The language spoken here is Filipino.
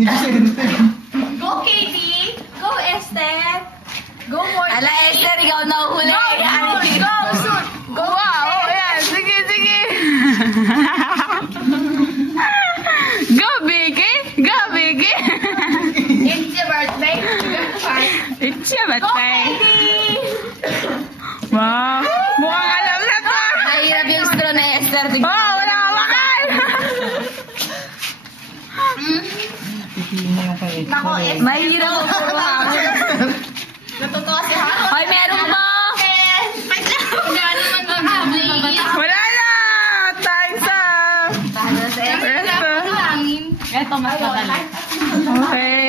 Go, Katie! Go, Esther! Go, Morty! Ala, Esther, ikaw na uhuli. Go, shoot! Go, shoot! Go, Wow, ayan. Sige, sige. Go, Vicky! Go, Vicky! It's your birthday. It's your Go, birthday. Katie! Wow. Mukhang alam na to. Mahirap yung straw na Esther. Oh, wala ka makan. Nako, Esther. Mahirap ang puro hangin. Natutuwa si Haro. Hoy, meron mo. Wala na. Time's up. Esther. Eto, mas madali. Okay.